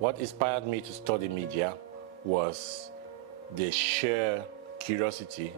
What inspired me to study media was the sheer curiosity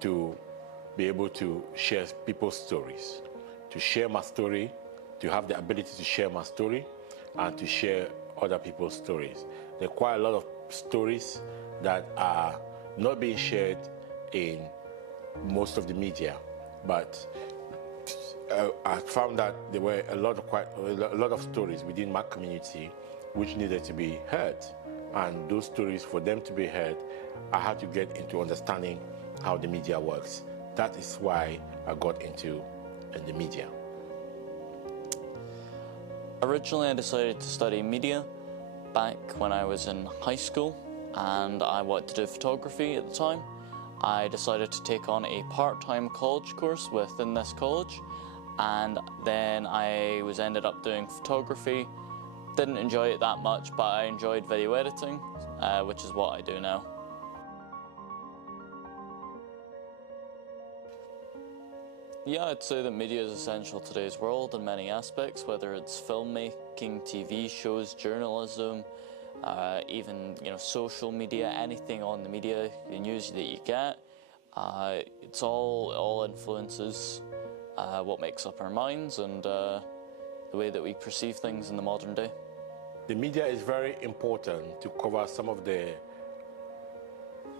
to be able to share people's stories, to share my story, to have the ability to share my story and to share other people's stories. There are quite a lot of stories that are not being shared in most of the media, but I found that there were a lot of stories within my community which needed to be heard, and those stories, for them to be heard, I had to get into understanding how the media works. That is why I got into the media. Originally, I decided to study media back when I was in high school, and I wanted to do photography at the time. I decided to take on a part-time college course within this college, and then I ended up doing photography. Didn't enjoy it that much, but I enjoyed video editing, which is what I do now. Yeah, I'd say that media is essential to today's world in many aspects, whether it's filmmaking, TV shows, journalism, even social media, anything on the media, the news that you get. It's all influences what makes up our minds and the way that we perceive things in the modern day. The media is very important to cover some of the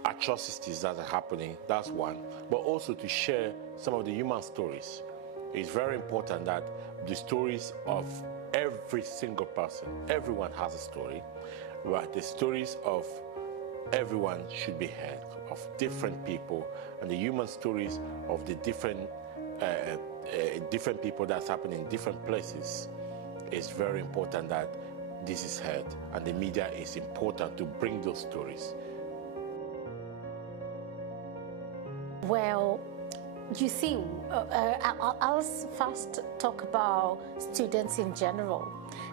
atrocities that are happening, that's one, but also to share some of the human stories. It's very important that the stories of every single person, everyone has a story, but the stories of everyone should be heard, of different people, and the human stories of the different people that's happening in different places. It's very important that this is heard, and the media is important to bring those stories. Well, you see, I'll first talk about students in general.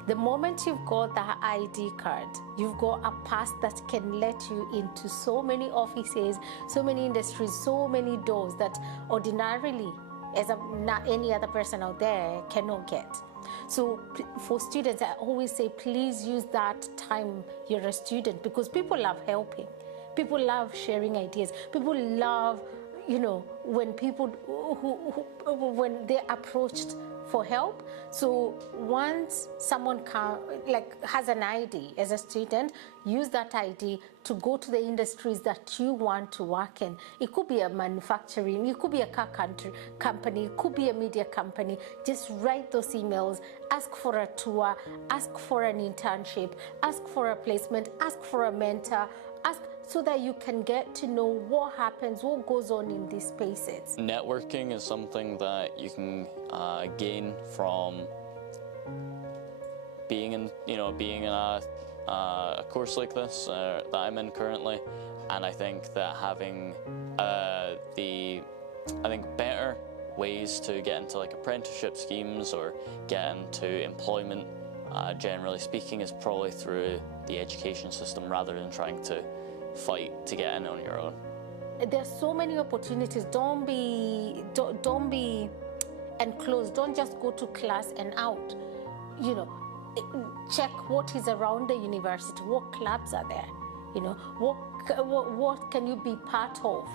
The moment you've got that ID card, you've got a pass that can let you into so many offices, so many industries, so many doors that ordinarily, as not any other person out there cannot get. So for students, I always say, please use that time you're a student, because people love helping. People love sharing ideas. People love, when people when they're approached for help. So once someone has an ID as a student, use that ID to go to the industries that you want to work in. It could be a manufacturing, it could be a car company, it could be a media company. Just write those emails, ask for a tour, ask for an internship, ask for a placement, ask for a mentor, ask so that you can get to know what happens, what goes on in these spaces. Networking is something that you can gain from being in a course like this that I'm in currently, and I think that having better ways to get into apprenticeship schemes or get into employment, generally speaking, is probably through the education system rather than trying to fight to get in on your own. There's so many opportunities. Don't be enclosed. Don't just go to class and out. Check what is around the university. What clubs are there? What can you be part of?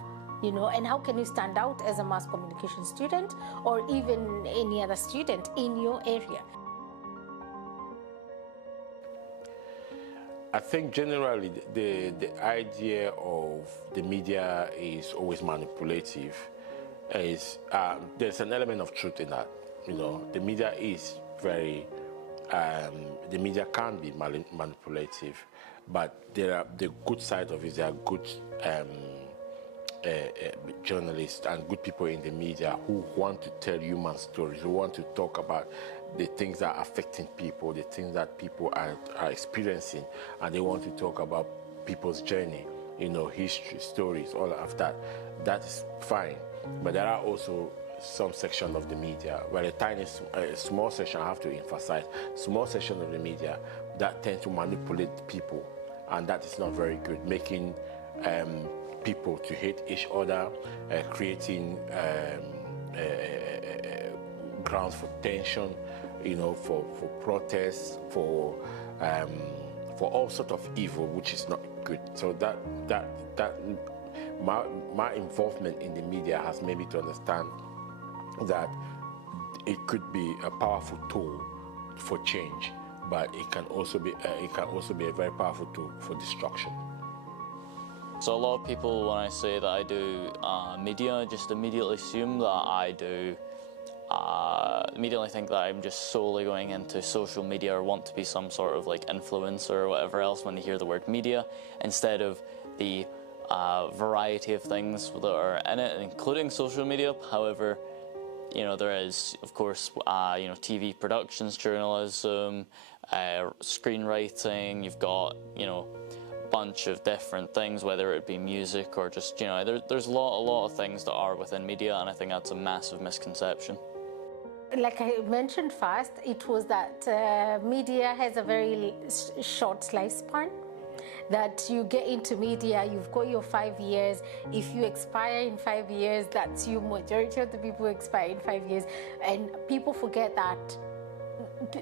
And how can you stand out as a mass communication student or even any other student in your area? I think generally the idea of the media is always manipulative. There's an element of truth in that. The media is very, the media can be manipulative, but there are the good side of it. There are good journalists and good people in the media who want to tell human stories, who want to talk about the things that are affecting people, the things that people are experiencing, and they want to talk about people's journey, history, stories, all of that. That is fine. But there are also some section of the media, where a small section, I have to emphasize, small section of the media that tend to manipulate people, and that is not very good, making people to hate each other, creating grounds for tension, for protests, for for all sort of evil, which is not good. So my involvement in the media has made me to understand that it could be a powerful tool for change, but it can also be a very powerful tool for destruction. So a lot of people, when I say that I do media, just immediately assume that I do, immediately think that I'm just solely going into social media or want to be some sort of like influencer or whatever else when they hear the word media, instead of the variety of things that are in it, including social media. However, you know, there is, of course, you know, TV productions, journalism, screenwriting. You've got, you know, bunch of different things, whether it be music or just, you know, there's a lot of things that are within media, and I think that's a massive misconception. Like I mentioned first, it was that media has a very short lifespan. That you get into media, you've got your 5 years. If you expire in 5 years, that's you. Majority of the people expire in 5 years, and people forget that.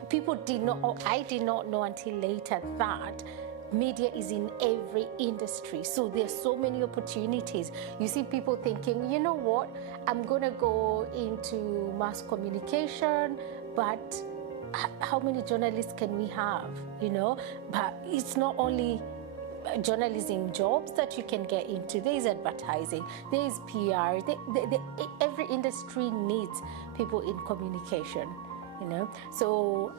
People did not, or I did not know until later that media is in every industry. So there's so many opportunities. You see people thinking, you know what, I'm gonna go into mass communication, but how many journalists can we have, you know? But it's not only journalism jobs that you can get into. There is advertising, there is PR, every industry needs people in communication, you know. So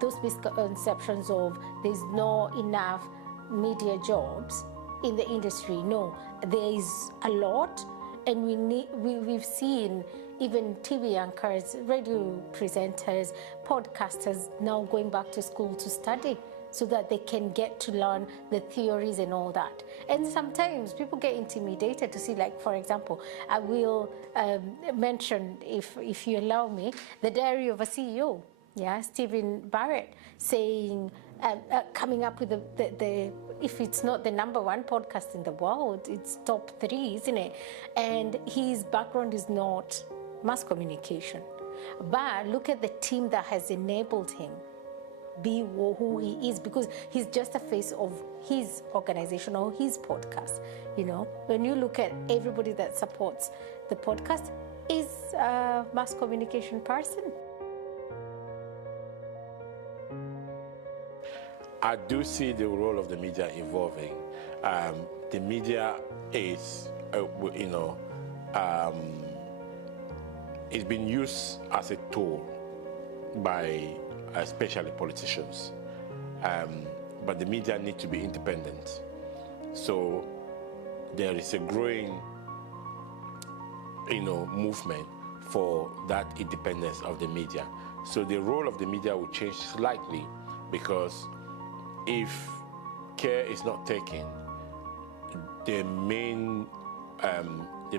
those misconceptions of there's not enough media jobs in the industry, no, there is a lot, and we've seen even TV anchors, radio presenters, podcasters now going back to school to study so that they can get to learn the theories and all that. And sometimes people get intimidated to see, like, for example, I will mention, if you allow me, The Diary of a CEO, yeah, Stephen Barrett, saying, coming up with the if it's not the #1 podcast in the world, it's top 3, isn't it? And his background is not mass communication. But look at the team that has enabled him be who he is, because he's just a face of his organization or his podcast. You know, when you look at everybody that supports the podcast is a mass communication person. I do see the role of the media evolving. The media is, you know, it's been used as a tool by especially politicians, but the media need to be independent. So there is a growing, you know, movement for that independence of the media. So the role of the media will change slightly, because if care is not taken, the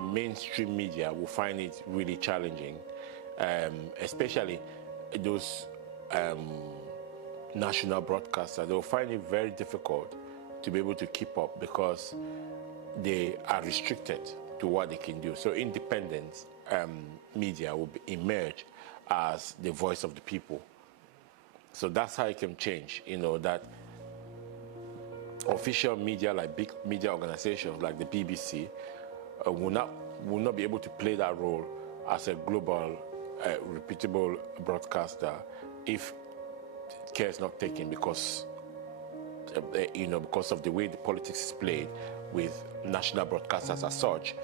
mainstream media will find it really challenging, especially those national broadcasters. They'll find it very difficult to be able to keep up, because they are restricted to what they can do. So independent media will emerge as the voice of the people. So that's how it can change, you know, that official media, like big media organizations like the BBC, will not be able to play that role as a global, reputable broadcaster if care is not taken, because you know, because of the way the politics is played with national broadcasters as such.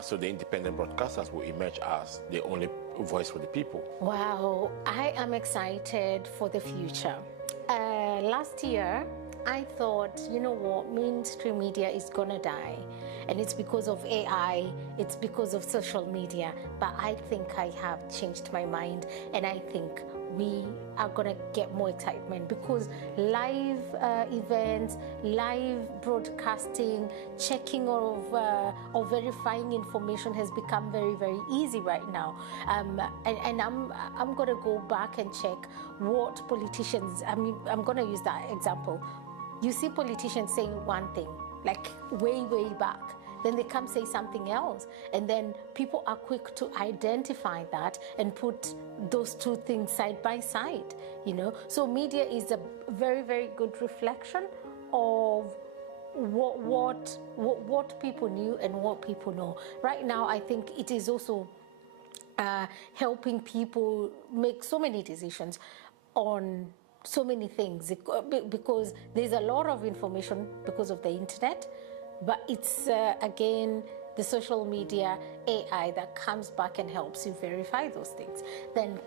So the independent broadcasters will emerge as the only voice for the people. Wow, I am excited for the future. Last year, I thought, you know what, mainstream media is gonna die. And it's because of AI, it's because of social media. But I think I have changed my mind, and I think we are gonna get more excitement, because live events, live broadcasting, checking of or verifying information has become very, very easy right now. And I'm gonna go back and check what politicians. I mean, I'm gonna use that example. You see politicians saying one thing, like way back. Then they come say something else. And then people are quick to identify that and put those two things side by side, you know. So media is a very, very good reflection of what people knew and what people know. Right now, I think it is also helping people make so many decisions on so many things, because there's a lot of information because of the internet, but it's again the social media, AI that comes back and helps you verify those things. Then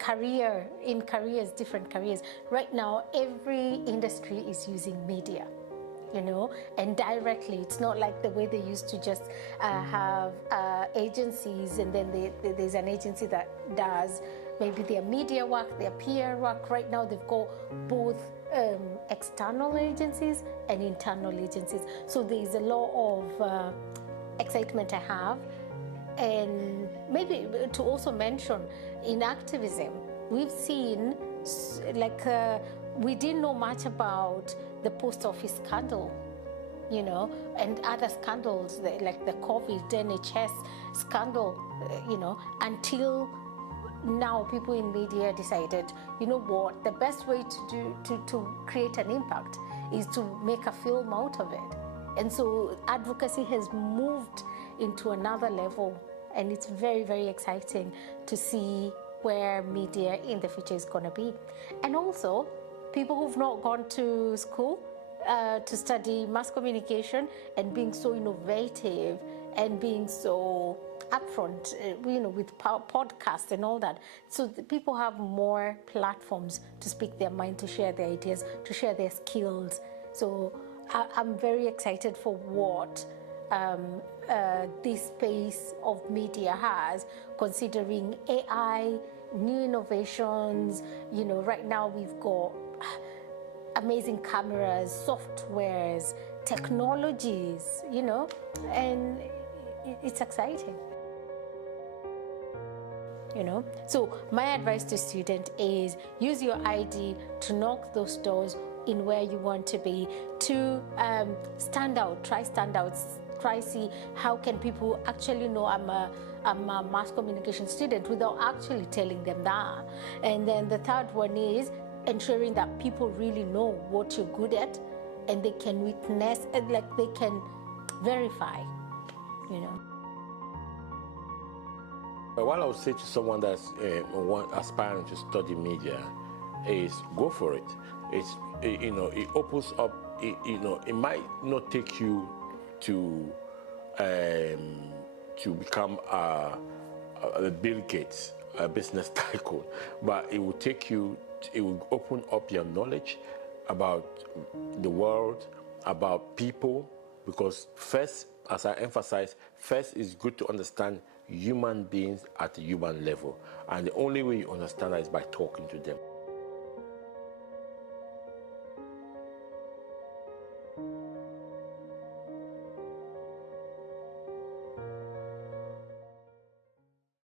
different careers. Right now, every industry is using media, and directly. It's not like the way they used to just have agencies, and then there's an agency that does maybe their media work, their PR work. Right now, they've got both external agencies and internal agencies. So there's a lot of excitement I have. And maybe to also mention, in activism, we've seen, we didn't know much about the post office scandal, and other scandals like the COVID, NHS scandal, until now people in media decided, the best way to create an impact is to make a film out of it. And so advocacy has moved into another level, and it's very, very exciting to see where media in the future is going to be. And also, people who've not gone to school to study mass communication and being so innovative and being so upfront, with podcasts and all that. So the people have more platforms to speak their mind, to share their ideas, to share their skills. So I'm very excited for what this space of media has, considering AI, new innovations. Right now we've got amazing cameras, softwares, technologies, and it's exciting. So my advice to students is use your ID to knock those doors in where you want to be, to stand out, try standouts, try see how can people actually know I'm a mass communication student without actually telling them that. And then the third one is ensuring that people really know what you're good at, and they can witness, and they can verify, But what I would say to someone that's aspiring to study media is go for it. It opens up. It might not take you to become a Bill Gates, a business tycoon, but it will take you. It will open up your knowledge about the world, about people, because first, as I emphasize, first is good to understand human beings at a human level, and the only way you understand that is by talking to them.